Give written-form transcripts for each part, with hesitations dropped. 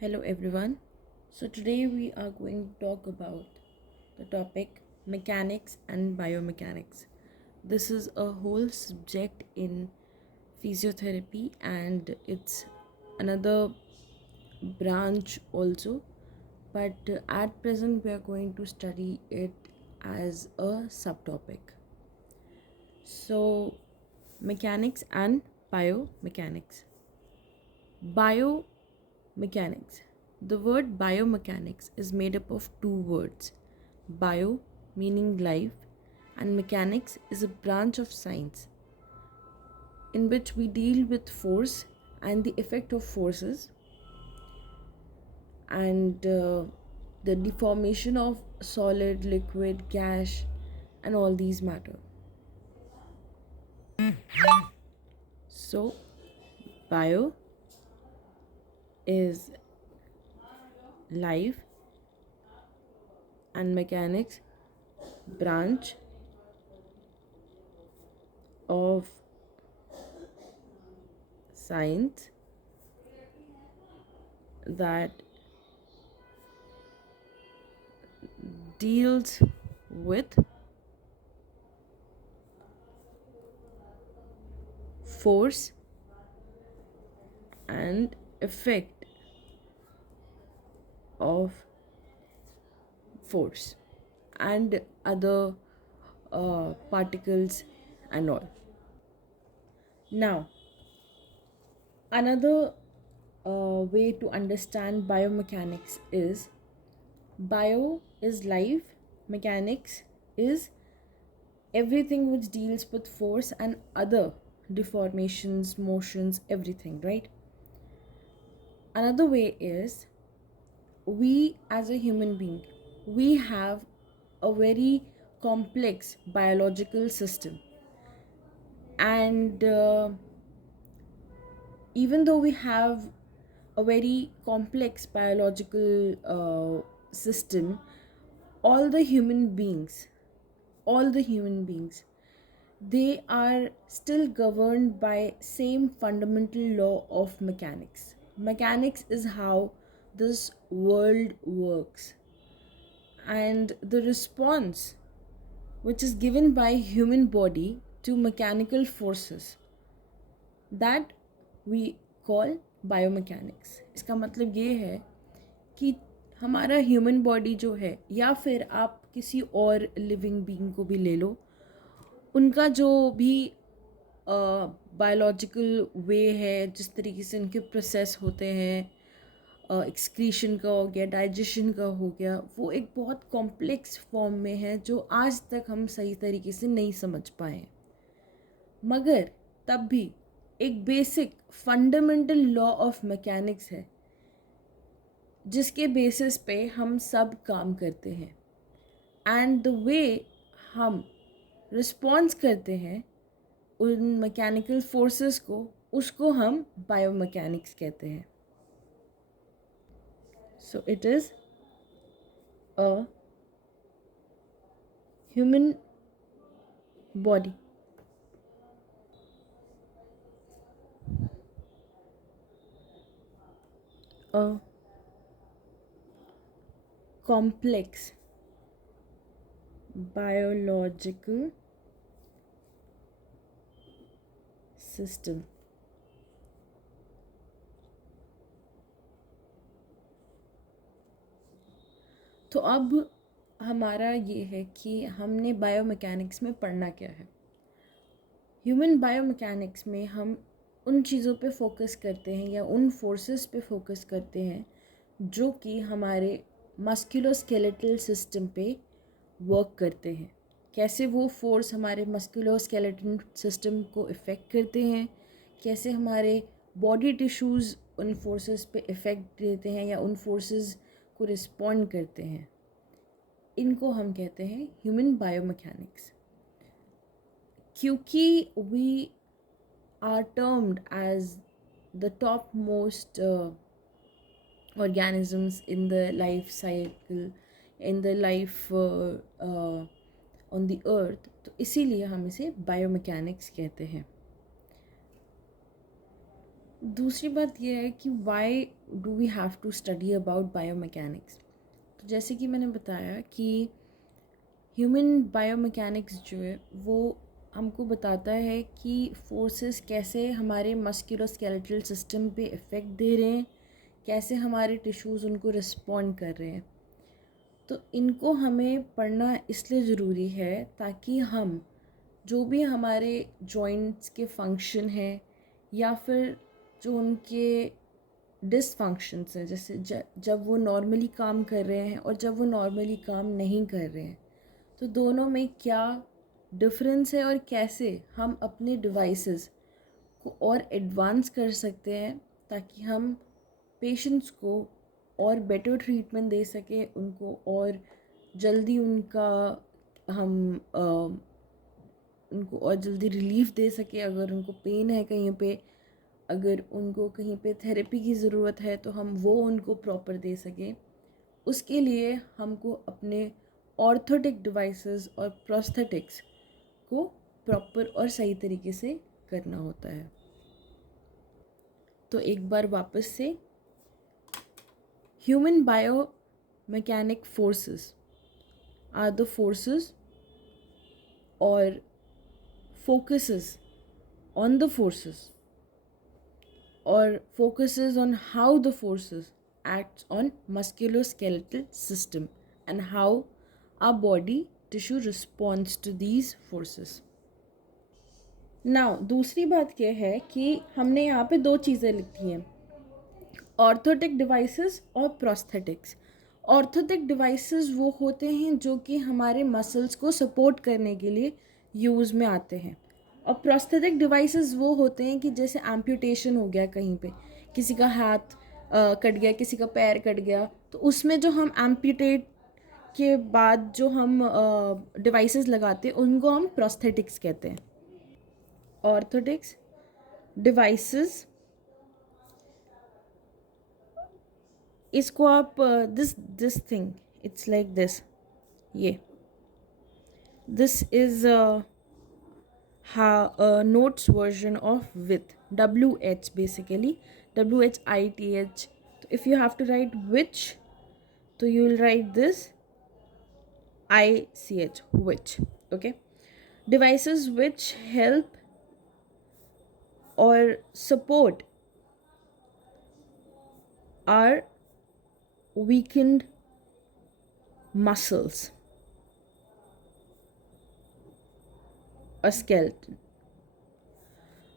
Hello everyone. So today we are going to talk about the topic mechanics and biomechanics. This is a whole subject in physiotherapy and it's another branch also, but at present we are going to study it as a subtopic. So mechanics and biomechanics. Biomechanics. The word biomechanics is made up of two words. Bio meaning life, and mechanics is a branch of science in which we deal with force and the effect of forces and the deformation of solid, liquid, gas, and all these matter. So, bio is life and mechanics branch of science that deals with force and effect of force and other particles and all. Now, another way to understand biomechanics is bio is life, mechanics is everything which deals with force and other deformations, motions, everything, right? Another way is we as a human being, we have a very complex biological system, and even though we have a very complex biological system, all the human beings all the human beings they are still governed by same fundamental law of mechanics. Mechanics is how this world works, and the response which is given by human body to mechanical forces, that we call biomechanics. इसका मतलब ये है कि हमारा human body जो है, या फिर आप किसी और लिविंग बीइंग को भी ले लो, उनका जो भी बायोलॉजिकल वे है, जिस तरीके से उनके प्रोसेस होते हैं, एक्सक्रीशन का हो गया, डाइजेशन का हो गया, वो एक बहुत कॉम्प्लेक्स फॉर्म में है जो आज तक हम सही तरीके से नहीं समझ पाए। मगर तब भी एक basic fundamental law of mechanics है जिसके बेसिस पे हम सब काम करते हैं, एंड द वे हम रिस्पॉन्स करते हैं उन मैकेनिकल फोर्सेस को, उसको हम बायोमैकेनिक्स कहते हैं। So it is a human body a complex biological system. तो अब हमारा ये है कि हमने बायोमैकेनिक्स में पढ़ना क्या है। ह्यूमन बायोमैकेनिक्स में हम उन चीज़ों पे फोकस करते हैं या उन फोर्सेस पे फोकस करते हैं जो कि हमारे मस्कुलोस्केलेटल सिस्टम पे वर्क करते हैं। कैसे वो फोर्स हमारे मस्कुलोस्केलेटल सिस्टम को इफ़ेक्ट करते हैं, कैसे हमारे बॉडी टिश्यूज़ उन फोर्सेस पे इफ़ेक्ट देते हैं या उन फोर्सेस को रिस्पॉन्ड करते हैं, इनको हम कहते हैं ह्यूमन बायोमैकेनिक्स। क्योंकि we are termed as the topmost organisms in the life cycle, in the life on the earth, तो इसीलिए हम इसे बायोमैकेनिक्स कहते हैं। दूसरी बात यह है कि why do we have to study about biomechanics. तो जैसे कि मैंने बताया कि ह्यूमन बायोमैकेनिक्स जो है वो हमको बताता है कि फोर्सेस कैसे हमारे मस्कुलोस्केलेटल सिस्टम पे इफ़ेक्ट दे रहे हैं, कैसे हमारे टिश्यूज़ उनको रिस्पॉन्ड कर रहे हैं। तो इनको हमें पढ़ना इसलिए ज़रूरी है ताकि हम जो भी हमारे जॉइंट्स के फंक्शन हैं या फिर जो उनके डिसफंक्शंस हैं, जैसे जब वो नॉर्मली काम कर रहे हैं और जब वो नॉर्मली काम नहीं कर रहे हैं, तो दोनों में क्या डिफरेंस है और कैसे हम अपने डिवाइसेस को और एडवांस कर सकते हैं ताकि हम पेशेंट्स को और बेटर ट्रीटमेंट दे सकें, उनको और जल्दी हम उनको और जल्दी रिलीफ दे सकें। अगर उनको पेन है कहीं पे, अगर उनको कहीं पे थेरेपी की ज़रूरत है तो हम वो उनको प्रॉपर दे सकें। उसके लिए हमको अपने ऑर्थोटिक डिवाइसेस और प्रोस्थेटिक्स को प्रॉपर और सही तरीके से करना होता है। तो एक बार वापस से, human biomechanic forces are the forces और focuses on the forces or focuses on how the forces acts on musculoskeletal system and how our body tissue responds to these forces. Now दूसरी बात क्या है कि हमने यहाँ पे दो चीज़ें लिखी हैं, ऑर्थोटिक डिवाइसेस और प्रोस्थेटिक्स। ऑर्थोटिक डिवाइसेस वो होते हैं जो कि हमारे मसल्स को सपोर्ट करने के लिए यूज़ में आते हैं, और प्रोस्थेटिक डिवाइसेस वो होते हैं कि जैसे एम्प्यूटेशन हो गया, कहीं पे किसी का हाथ कट गया, किसी का पैर कट गया, तो उसमें जो हम एम्प्यूटेट के बाद जो हम डिवाइसेस लगाते हैं उनको हम प्रोस्थेटिक्स कहते हैं। ऑर्थोटिक्स डिवाइसेस, इसको आप this thing, it's like this, ये this is notes version of with, WH basically, WHITH. If you have to write which, so you will write this ICH, which. Okay, devices which help or support our weakened muscles, a skeleton.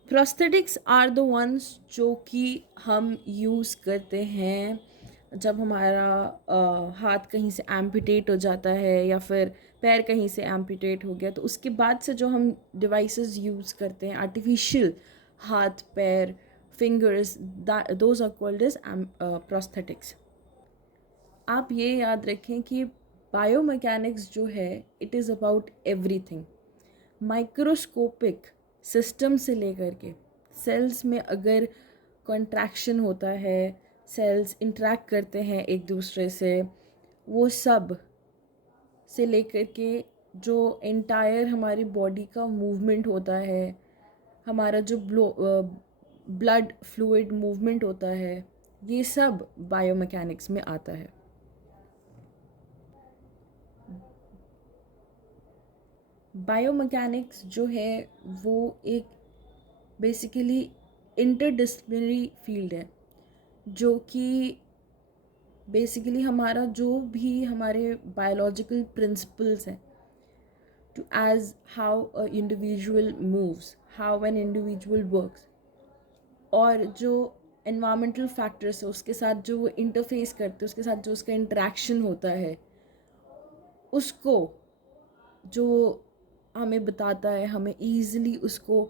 Prosthetics are the ones जो कि हम use करते हैं जब हमारा हाथ कहीं से एम्पिटेट हो जाता है या फिर पैर कहीं से एम्पिटेट हो गया, तो उसके बाद से जो हम डिवाइसेस यूज़ करते हैं, आर्टिफिशियल हाथ पैर fingers, those are called as prosthetics. आप ये याद रखें कि बायोमैकेनिक्स जो है it is about everything, microscopic system से लेकर के सेल्स में अगर कॉन्ट्रैक्शन होता है, सेल्स इंटरेक्ट करते हैं एक दूसरे से, वो सब से लेकर के जो एंटायर हमारी बॉडी का मूवमेंट होता है, हमारा जो ब्लड फ्लूइड मूवमेंट होता है, ये सब बायोमैकेनिक्स में आता है। बायोमैकेनिक्स जो है वो एक बेसिकली इंटरडिसिप्लिनरी फील्ड है, जो कि बेसिकली हमारा जो भी हमारे बायोलॉजिकल प्रिंसिपल्स हैं, to as how a individual moves, how an individual works, और जो एनवायरमेंटल फैक्टर्स है उसके साथ जो वो इंटरफेस करते हैं, उसके साथ जो उसका इंटरेक्शन होता है, उसको जो हमें बताता है, हमें ईज़िली उसको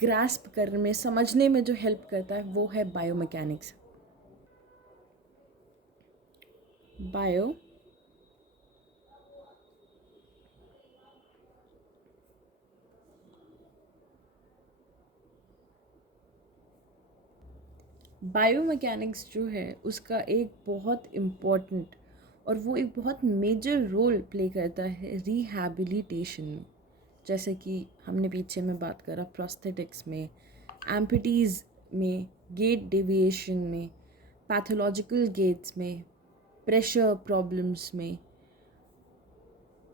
ग्रास्प करने में, समझने में जो हेल्प करता है, वो है बायोमैकेनिक्स। बायोमैकेनिक्स जो है उसका एक बहुत इम्पॉर्टेंट और वो एक बहुत मेजर रोल प्ले करता है रिहैबिलिटेशन में। जैसे कि हमने पीछे में बात करा प्रोस्थेटिक्स में, एम्पुटीज़ में, गेट डेविएशन में, पैथोलॉजिकल गेट्स में, प्रेशर प्रॉब्लम्स में,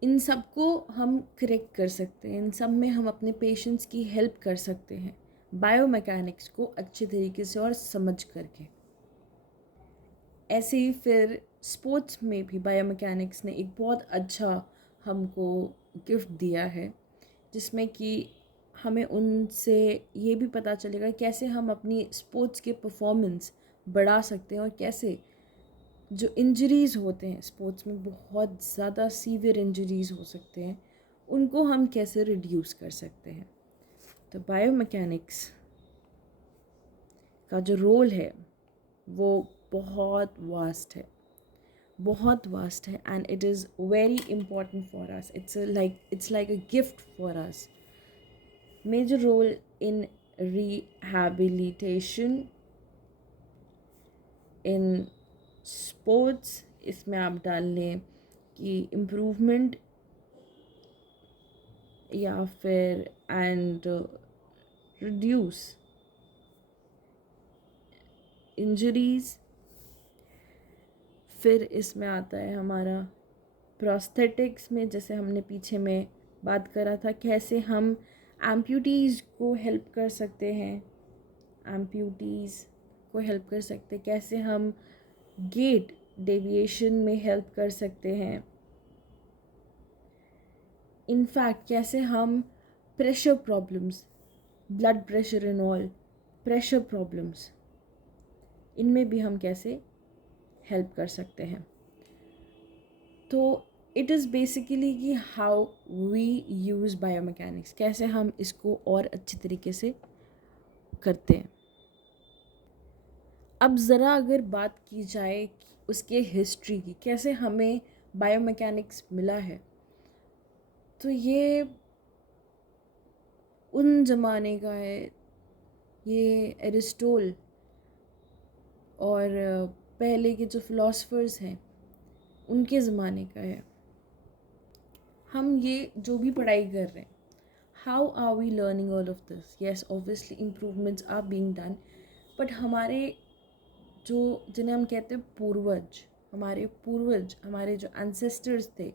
इन सब को हम करेक्ट कर सकते हैं, इन सब में हम अपने पेशेंट्स की हेल्प कर सकते हैं बायोमैकेनिक्स को अच्छे तरीके से और समझ करके। ऐसे ही फिर स्पोर्ट्स में भी बायोमैकेनिक्स ने एक बहुत अच्छा हमको गिफ्ट दिया है, जिसमें कि हमें उनसे ये भी पता चलेगा कैसे हम अपनी स्पोर्ट्स के परफॉर्मेंस बढ़ा सकते हैं और कैसे जो इंजरीज़ होते हैं स्पोर्ट्स में, बहुत ज़्यादा सीवियर इंजरीज़ हो सकते हैं, उनको हम कैसे रिड्यूस कर सकते हैं। तो बायोमैकेनिक्स का जो रोल है वो बहुत वास्ट है, बहुत वास्ट है, and it is very important for us. It's like a gift for us. Major role in rehabilitation in sports, इसमें आप डाल लें कि इम्प्रूवमेंट या फिर एंड रिड्यूस इंजरीज। फिर इसमें आता है हमारा प्रोस्थेटिक्स में, जैसे हमने पीछे में बात करा था, कैसे हम एम्प्यूटीज़ को हेल्प कर सकते हैं, एम्प्यूटीज़ को हेल्प कर सकते हैं, कैसे हम गेट डेविएशन में हेल्प कर सकते हैं, इनफैक्ट कैसे हम pressure problems, blood pressure and all pressure problems, इनमें भी हम कैसे हेल्प कर सकते हैं। तो इट इज़ बेसिकली कि हाउ वी यूज़ बायोमैकेनिक्स, कैसे हम इसको और अच्छे तरीके से करते हैं। अब ज़रा अगर बात की जाए उसके हिस्ट्री की, कैसे हमें बायोमैकेनिक्स मिला है, तो ये उन ज़माने का है, ये एरिस्टोटल और पहले के जो फ़िलासफ़र्स हैं उनके ज़माने का है। हम ये जो भी पढ़ाई कर रहे हैं, how are we learning all of this? Yes, obviously improvements are being done, but हमारे जो जिन्हें हम कहते हैं पूर्वज, हमारे जो एंसेस्टर्स थे,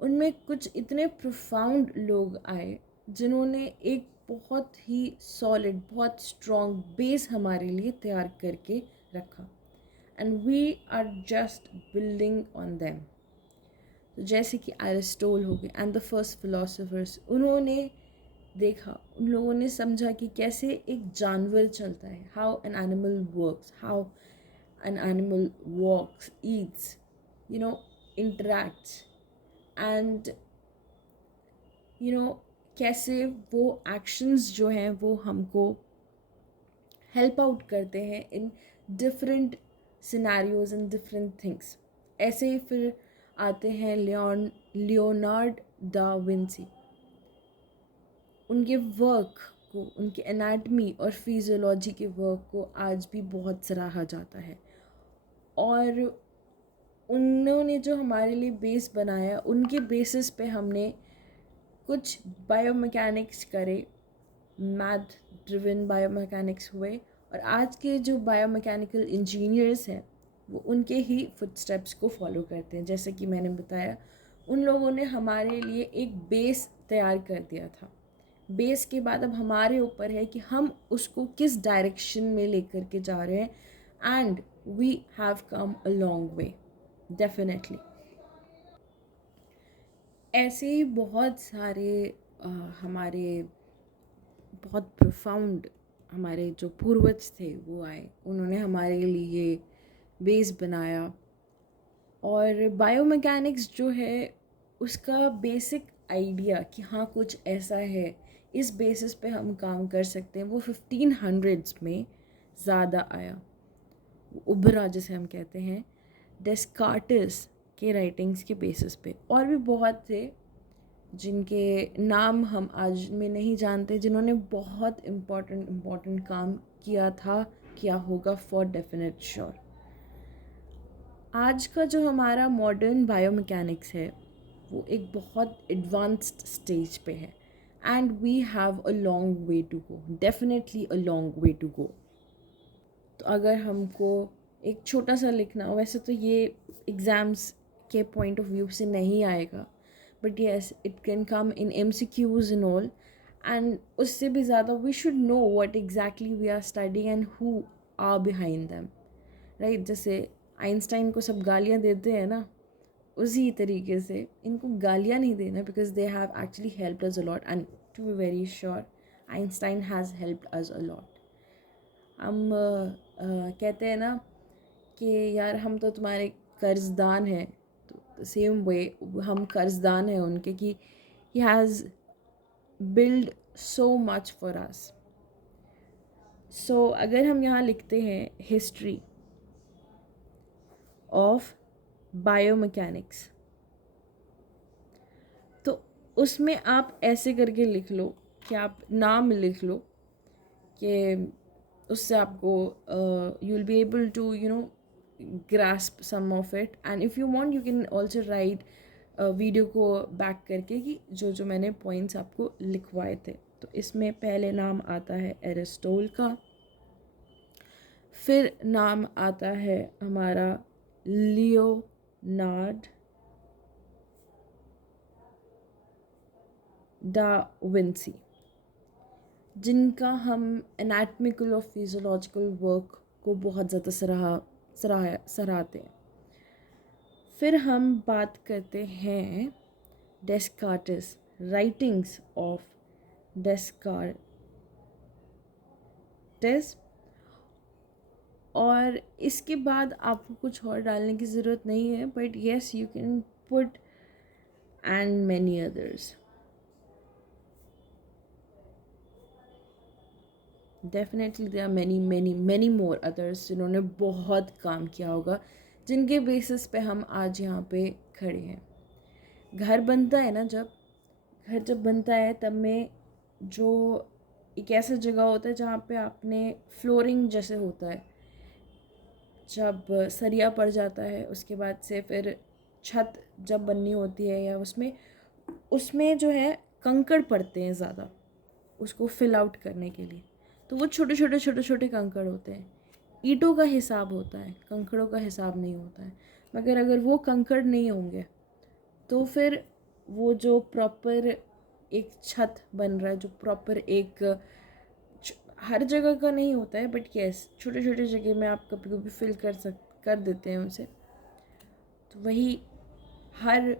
उनमें कुछ इतने प्रोफाउंड लोग आए जिन्होंने एक बहुत ही सॉलिड, बहुत स्ट्रॉन्ग बेस हमारे लिए तैयार करके रखा, and we are just building on them. तो जैसे कि एरिस्टोटल हो गए एंड द फर्स्ट फिलोसोफर्स, उन्होंने देखा, उन लोगों ने समझा कि कैसे एक जानवर चलता है, how an animal works, how an animal walks, eats, interacts, and कैसे वो एक्शंस जो हैं वो हमको हेल्प आउट करते हैं in different scenarios and different things. ऐसे ही फिर आते हैं लियोनार्ड दा विंसी। उनके वर्क को, उनके एनाटमी और फिजियोलॉजी के वर्क को आज भी बहुत सराहा जाता है, और उन्होंने जो हमारे लिए बेस बनाया, उनके बेसिस पे हमने कुछ बायोमैकेनिक्स करे, मैथ ड्रिवन बायोमैकेनिक्स हुए, और आज के जो बायोमैकेनिकल इंजीनियर्स हैं वो उनके ही फुटस्टेप्स को फॉलो करते हैं। जैसे कि मैंने बताया, उन लोगों ने हमारे लिए एक बेस तैयार कर दिया था। बेस के बाद अब हमारे ऊपर है कि हम उसको किस डायरेक्शन में लेकर के जा रहे हैं, and we have come a long way, definitely. ऐसे ही बहुत सारे हमारे बहुत प्रोफाउंड हमारे जो पूर्वज थे वो आए, उन्होंने हमारे लिए बेस बनाया। और बायोमैकेनिक्स जो है उसका बेसिक आइडिया कि हाँ कुछ ऐसा है, इस बेसिस पे हम काम कर सकते हैं, वो 1500s में ज़्यादा आया, उभरा जिसे हम कहते हैं, डेस्कार्टिस के राइटिंग्स के बेसिस पे। और भी बहुत थे जिनके नाम हम आज में नहीं जानते, जिन्होंने बहुत इम्पॉर्टेंट काम किया होगा फॉर डेफिनेट श्योर। आज का जो हमारा मॉडर्न बायोमैकेनिक्स है वो एक बहुत एडवांस्ड स्टेज पे है, and we have a long way to go, definitely a long way to go. तो अगर हमको एक छोटा सा लिखना हो, वैसे तो ये एग्ज़ाम्स के पॉइंट ऑफ व्यू से नहीं आएगा, but yes it can come in MCQs and all, and उससे भी ज़्यादा we should know what exactly we are studying and who are behind them, right. जैसे आइंस्टाइन को सब गालियाँ देते हैं ना, उसी तरीके से इनको गालियाँ नहीं देना, because they have actually helped us a lot, and to be very sure Einstein has helped us a lot. हम कहते हैं ना कि यार हम तो तुम्हारे कर्जदान हैं, तो सेम वे हम कर्जदान हैं उनके, कि he has build so much for us. So अगर हम यहाँ लिखते हैं हिस्ट्री ऑफ बायोमैकेनिक्स, तो उसमें आप ऐसे करके लिख लो कि आप नाम लिख लो, कि उससे आपको you will be able to grasp some of it, and if you want you can also write video को बैक करके कि जो मैंने पॉइंट्स आपको लिखवाए थे। तो इसमें पहले नाम आता है एरिस्टोटल का, फिर नाम आता है हमारा लियोनार्ड डा विंसी, जिनका हम एनाटॉमिकल और फिजियोलॉजिकल वर्क को बहुत ज़्यादा सराहते हैं। फिर हम बात करते हैं डेस्कार्टिस, राइटिंग्स ऑफ डेस्कार्टिस, और इसके बाद आपको कुछ और डालने की ज़रूरत नहीं है, but yes you can put and many others. Definitely there are many more others जिन्होंने बहुत काम किया होगा, जिनके बेसिस पे हम आज यहाँ पे खड़े हैं। घर बनता है ना, जब बनता है तब में जो एक ऐसा जगह होता है जहाँ पे आपने फ्लोरिंग जैसे होता है, जब सरिया पड़ जाता है उसके बाद से फिर छत जब बननी होती है, या उसमें जो है कंकड़ पड़ते हैं ज़्यादा उसको फिल आउट करने के लिए, तो वो छोटे छोटे कंकड़ होते हैं। ईंटों का हिसाब होता है, कंकड़ों का हिसाब नहीं होता है। मगर अगर वो कंकड़ नहीं होंगे तो फिर वो जो प्रॉपर एक छत बन रहा है, जो प्रॉपर एक हर जगह का नहीं होता है, बट यस छोटे छोटे जगह में आप कभी कभी फिल कर देते हैं उसे, तो वही हर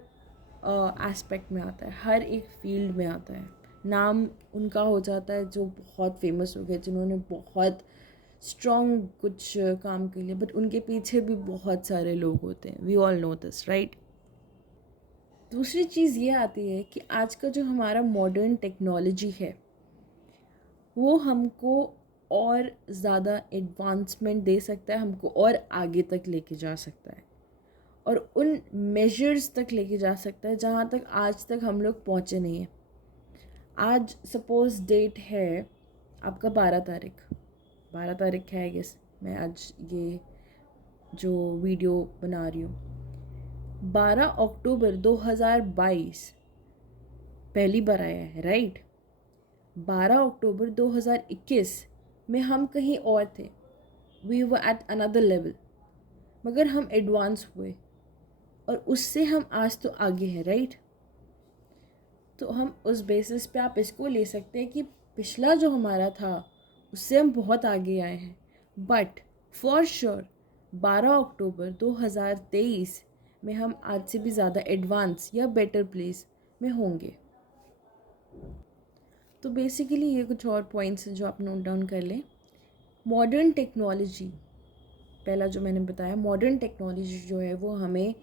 एस्पेक्ट में आता है, हर एक फील्ड में आता है। नाम उनका हो जाता है जो बहुत फेमस हो गए, जिन्होंने बहुत स्ट्रॉन्ग कुछ काम के लिए, बट उनके पीछे भी बहुत सारे लोग होते हैं। We all know this, right. दूसरी चीज़ ये आती है कि आज का जो हमारा मॉडर्न टेक्नोलॉजी है वो हमको और ज़्यादा एडवांसमेंट दे सकता है, हमको और आगे तक लेके जा सकता है, और उन मेजर्स तक लेके जा सकता है जहाँ तक आज तक हम लोग पहुँचे नहीं हैं। आज सपोज डेट है आपका 12 तारीख है, आई गेस मैं आज ये जो वीडियो बना रही हूँ, 12 अक्टूबर 2022 पहली बार आया है, राइट। 12 अक्टूबर 2021 में हम कहीं और थे, we were at another level, मगर हम एडवांस हुए और उससे हम आज तो आगे हैं, राइट। तो हम उस बेसिस पे आप इसको ले सकते हैं कि पिछला जो हमारा था उससे हम बहुत आगे आए हैं, बट फॉर श्योर 12 अक्टूबर 2023 में हम आज से भी ज़्यादा एडवांस या बेटर प्लेस में होंगे। तो बेसिकली ये कुछ और पॉइंट्स हैं जो आप नोट डाउन कर लें। मॉडर्न टेक्नोलॉजी, पहला जो मैंने बताया, मॉडर्न टेक्नोलॉजी जो है वो हमें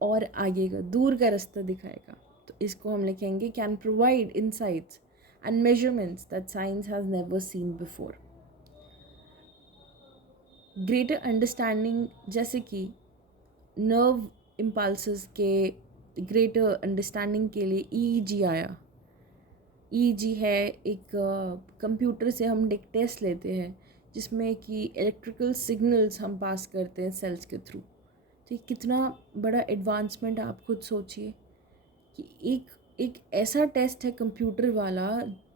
और आगे का दूर का रास्ता दिखाएगा। तो इसको हम लिखेंगे can provide insights and measurements that science has never seen before. Greater understanding, जैसे कि नर्व इम्पल्सेस के ग्रेटर अंडरस्टैंडिंग के लिए EEG आया। EEG है एक कंप्यूटर से हम एक टेस्ट लेते हैं जिसमें कि इलेक्ट्रिकल सिग्नल्स हम पास करते हैं सेल्स के थ्रू। तो ये कितना बड़ा एडवांसमेंट आप खुद सोचिए कि एक ऐसा टेस्ट है कंप्यूटर वाला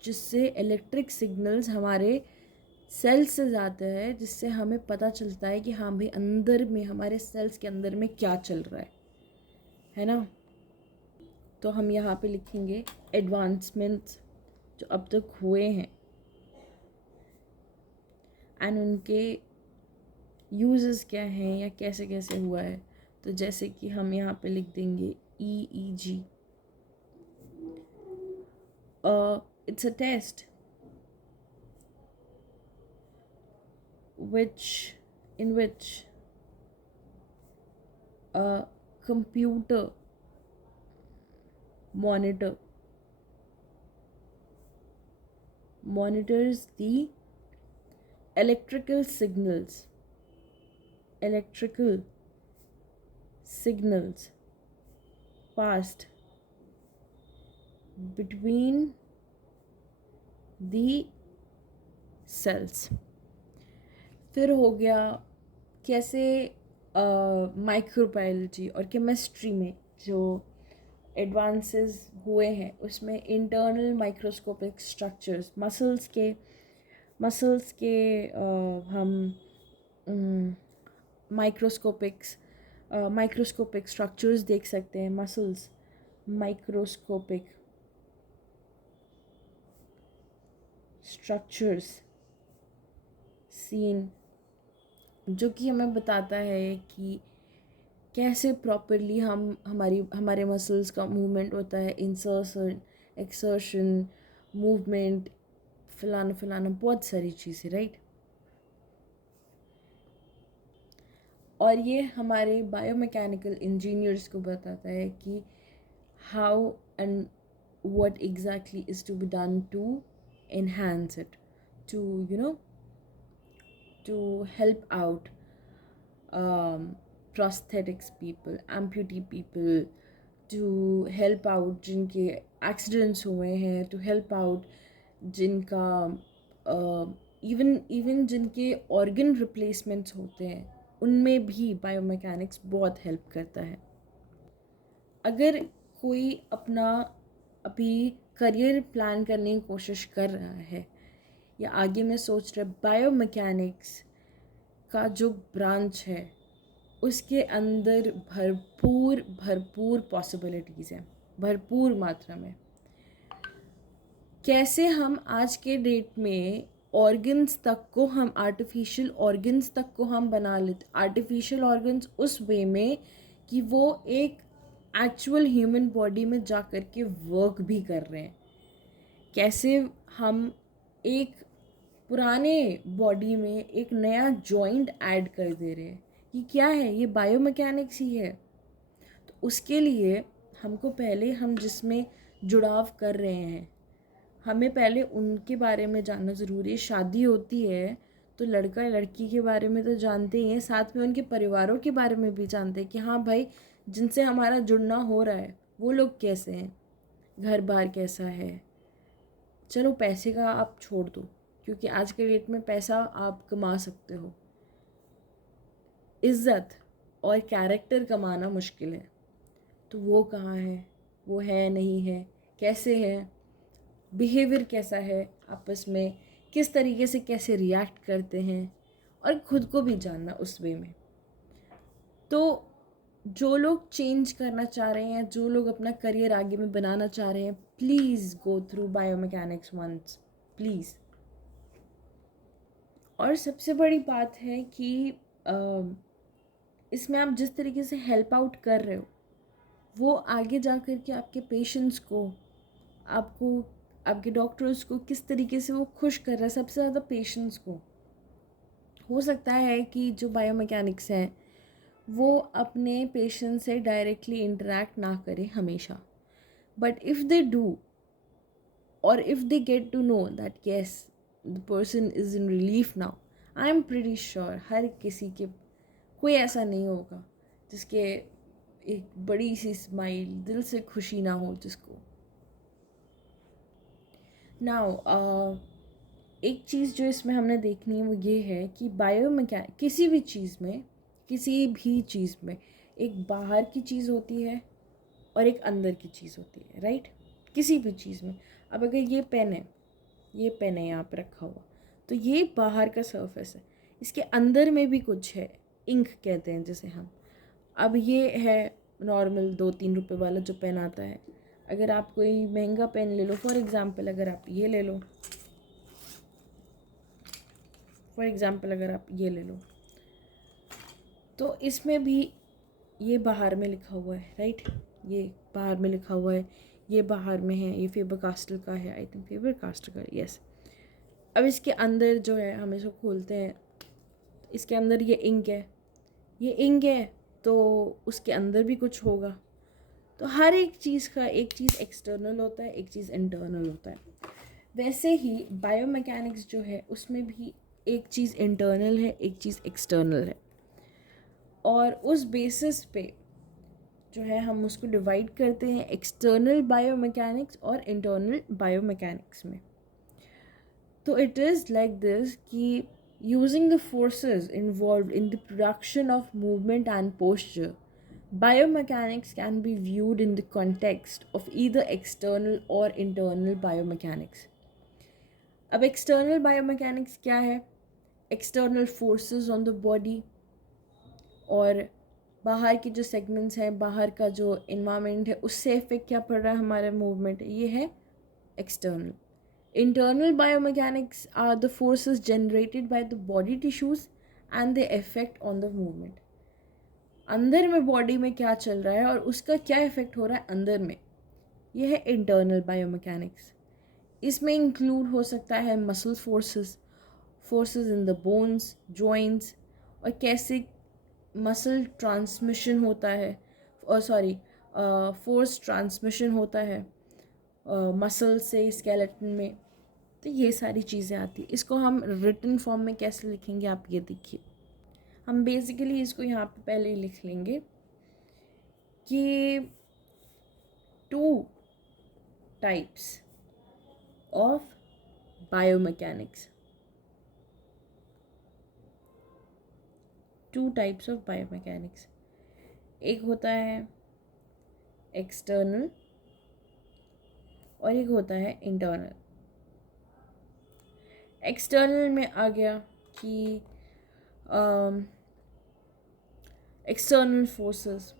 जिससे इलेक्ट्रिक सिग्नल्स हमारे सेल्स से ज़्यादा है, जिससे हमें पता चलता है कि हाँ भाई अंदर में, हमारे सेल्स के अंदर में क्या चल रहा है ना। तो हम यहाँ पे लिखेंगे एडवांसमेंट्स जो अब तक हुए हैं एंड उनके यूजेस क्या हैं या कैसे कैसे हुआ है। तो जैसे कि हम यहाँ पे लिख देंगे EEG, it's a test in which a computer monitors the electrical signals passed between the cells। फिर हो गया कैसे माइक्रोबायोलॉजी और केमिस्ट्री में जो एडवांसेस हुए हैं उसमें इंटरनल माइक्रोस्कोपिक स्ट्रक्चर्स, मसल्स के हम माइक्रोस्कोपिक स्ट्रक्चर्स देख सकते हैं। मसल्स माइक्रोस्कोपिक स्ट्रक्चर्स सीन, जो कि हमें बताता है कि कैसे प्रॉपरली हमारे मसल्स का मूवमेंट होता है, इंसर्शन, एक्सर्शन, मूवमेंट, फलाना बहुत सारी चीज़ें, राइट। और ये हमारे बायोमैकेनिकल इंजीनियर्स को बताता है कि how and what exactly is to be done to enhance it, to to help out prosthetics people, amputee people, to help out जिनके accidents हुए हैं, to help out जिनका even जिनके organ replacements होते हैं, उनमें भी बायोमैकेनिक्स बहुत हेल्प करता है। अगर कोई अपना अभी करियर प्लान करने की कोशिश कर रहा है या आगे में सोच रहा है, बायोमैकेनिक्स का जो ब्रांच है उसके अंदर भरपूर पॉसिबिलिटीज़ हैं, भरपूर मात्रा में। कैसे हम आज के डेट में ऑर्गन्स तक को हम आर्टिफिशियल ऑर्गन्स तक को हम बना लेते, आर्टिफिशियल ऑर्गन्स उस वे में कि वो एक एक्चुअल ह्यूमन बॉडी में जा कर के वर्क भी कर रहे हैं। कैसे हम एक पुराने बॉडी में एक नया जॉइंट ऐड कर दे रहे हैं, ये क्या है, ये बायोमैकेनिक्स ही है। तो उसके लिए हमको पहले हम जिसमें जुड़ाव कर रहे हैं, हमें पहले उनके बारे में जानना ज़रूरी है। शादी होती है तो लड़का लड़की के बारे में तो जानते ही हैं, साथ में उनके परिवारों के बारे में भी जानते हैं कि हाँ भाई जिनसे हमारा जुड़ना हो रहा है वो लोग कैसे हैं, घर बार कैसा है। चलो पैसे का आप छोड़ दो, क्योंकि आज के डेट में पैसा आप कमा सकते हो, इज़्ज़त और कैरेक्टर कमाना मुश्किल है। तो वो कहाँ है, वो है नहीं है, कैसे है, बिहेवियर कैसा है, आपस में किस तरीके से कैसे रिएक्ट करते हैं, और खुद को भी जानना उस वे में। तो जो लोग चेंज करना चाह रहे हैं, जो लोग अपना करियर आगे में बनाना चाह रहे हैं, please go through biomechanics once, please. और सबसे बड़ी बात है कि इसमें आप जिस तरीके से हेल्प आउट कर रहे हो वो आगे जा कर के आपके पेशेंट्स को, आपको, आपके डॉक्टर्स को किस तरीके से वो खुश कर रहा है। सबसे ज़्यादा पेशेंट्स को। हो सकता है कि जो बायोमैकेनिक्स हैं वो अपने पेशेंट से डायरेक्टली इंटरेक्ट ना करें हमेशा, बट इफ़ दे डू और if they get to know that yes the person is in relief now, I am pretty sure हर किसी के, कोई ऐसा नहीं होगा जिसके एक बड़ी सी स्माइल, दिल से खुशी ना हो जिसको। नाउ एक चीज़ जो इसमें हमने देखनी है वो ये है कि बायोमैकेनिक्स किसी भी चीज़ में एक बाहर की चीज़ होती है और एक अंदर की चीज़ होती है, राइट। किसी भी चीज़ में, अब अगर ये पेन है यहाँ पे रखा हुआ, तो ये बाहर का सरफेस है। इसके अंदर में भी कुछ है, इंक कहते हैं जिसे हम। अब ये है नॉर्मल 2-3 रुपए वाला जो पेन आता है। अगर आप कोई महंगा पेन ले लो, फॉर एग्ज़ाम्पल अगर आप ये ले लो, अगर आप ये ले लो, तो इसमें भी ये बाहर में लिखा हुआ है, राइट। ये बाहर में लिखा हुआ है, ये बाहर में है, ये फेबर कास्टल का है, आई थिंक फेबर कास्टल का, यस। अब इसके अंदर जो है, हम इसको खोलते हैं, इसके अंदर ये इंक है, तो उसके अंदर भी कुछ होगा। तो हर एक चीज़ का एक चीज़ एक्सटर्नल होता है, एक चीज़ इंटरनल होता है। वैसे ही बायोमैकेनिक्स जो है उसमें भी एक चीज़ इंटरनल है, एक चीज़ एक्सटर्नल है, और उस बेसिस पे जो है हम उसको डिवाइड करते हैं एक्सटर्नल बायोमैकेनिक्स और इंटरनल बायोमैकेनिक्स में। तो इट इज़ लाइक दिस कि using the forces involved in the production of movement and posture, biomechanics can be viewed in the context of either external or internal biomechanics. अब external biomechanics क्या है? External forces on the body, और बाहर की जो segments हैं, बाहर का जो इन्वायरमेंट है, उससे इफेक्ट क्या पड़ रहा है हमारे मूवमेंट, ये है external. Internal biomechanics are the forces generated by the body tissues and their effect on the movement. अंदर में बॉडी में क्या चल रहा है और उसका क्या इफेक्ट हो रहा है अंदर में, ये है इंटरनल बायोमैकेनिक्स. इसमें इंक्लूड हो सकता है muscle forces in the bones, joints, और कैसे मसल ट्रांसमिशन होता है, और सॉरी फोर्स ट्रांसमिशन होता है मसल से स्केलेटन में. तो ये सारी चीज़ें आती हैं. इसको हम रिटन फॉर्म में कैसे लिखेंगे आप ये देखिए. हम बेसिकली इसको यहाँ पे पहले ही लिख लेंगे कि 2 types of biomechanics. 2 types of biomechanics. एक होता है एक्सटर्नल और एक होता है इंटरनल. एक्सटर्नल में आ गया कि external forces,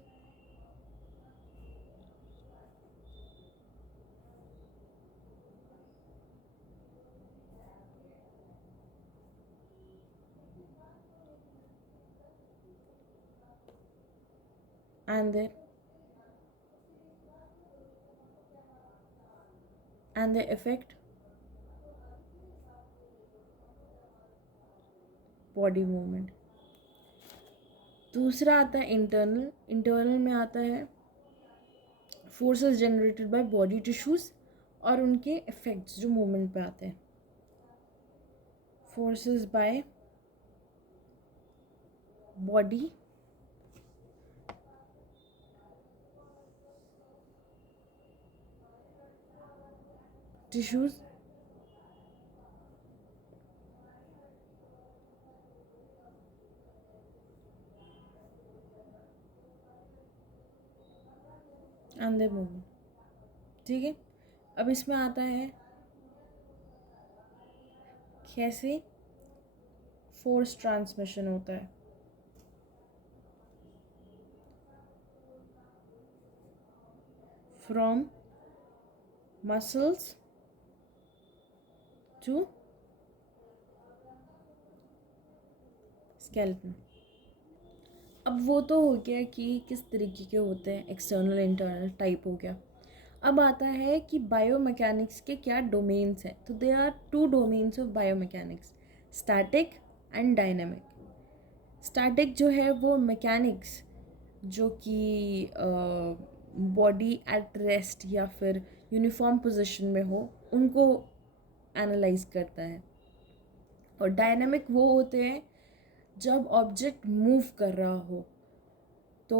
and the effect body movement. दूसरा आता है इंटरनल में आता है forces generated by body tissues और उनके इफेक्ट्स जो मूवमेंट पे आते हैं. Forces by body tissues and the movement. ठीक है. अब इसमें आता है कैसे फोर्स ट्रांसमिशन होता है. From muscles to skeleton. अब वो तो हो गया कि किस तरीके के होते हैं, एक्सटर्नल इंटरनल टाइप हो गया. अब आता है कि बायोमैकेनिक्स के क्या डोमेन्स हैं. तो they are 2 domains of biomechanics, static and dynamic. Static जो है वो मैकेनिक्स जो कि बॉडी एट रेस्ट या फिर यूनिफॉर्म पोजीशन में हो उनको एनालाइज करता है. और डायनामिक वो होते हैं जब ऑब्जेक्ट मूव कर रहा हो, तो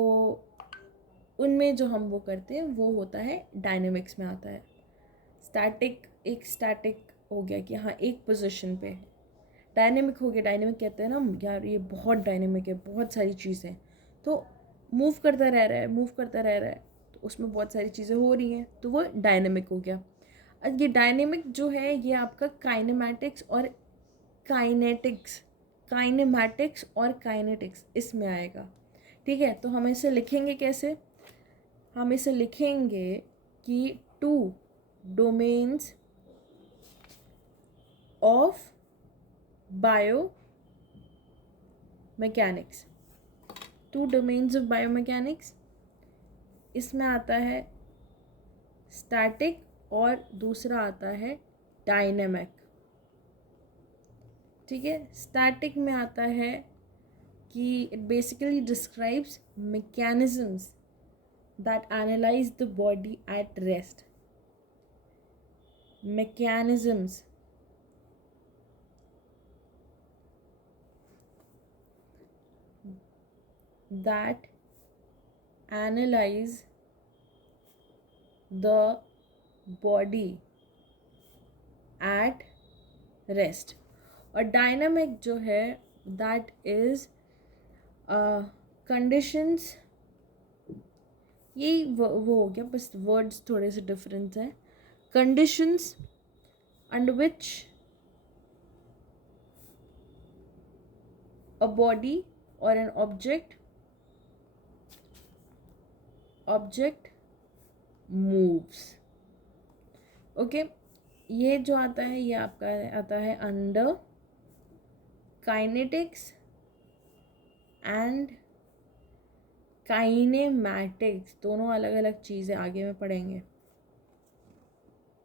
उनमें जो हम वो करते हैं वो होता है डायनेमिक्स में आता है. स्टैटिक हो गया कि हाँ एक पोजीशन पे है. डायनेमिक हो गया, डायनेमिक कहते हैं ना यार ये बहुत डायनेमिक है, बहुत सारी चीज़ें, तो मूव करता रह रहा है, तो उसमें बहुत सारी चीज़ें हो रही हैं, तो वो डायनेमिक हो गया. अब ये डायनेमिक जो है ये आपका काइनेमैटिक्स और काइनेटिक्स, काइनेमैटिक्स और काइनेटिक्स इसमें आएगा। ठीक है, तो हम इसे लिखेंगे कैसे? हम इसे लिखेंगे कि two domains of bio mechanics, two domains of bio mechanics, इसमें आता है स्टैटिक और दूसरा आता है डायनेमिक। ठीक है, स्टैटिक में आता है कि it basically describes mechanisms that analyze the body at rest, mechanisms that analyze the body at rest। और डायनामिक जो है दैट इज कंडीशंस, यही वो हो गया, बस वर्ड्स थोड़े से डिफरेंस हैं। Conditions under which a body or an object moves। Okay, ये जो आता है ये आपका आता है अंडर काइनेटिक्स एंड काइनेमैटिक्स, दोनों अलग अलग चीज़ें आगे में पढ़ेंगे।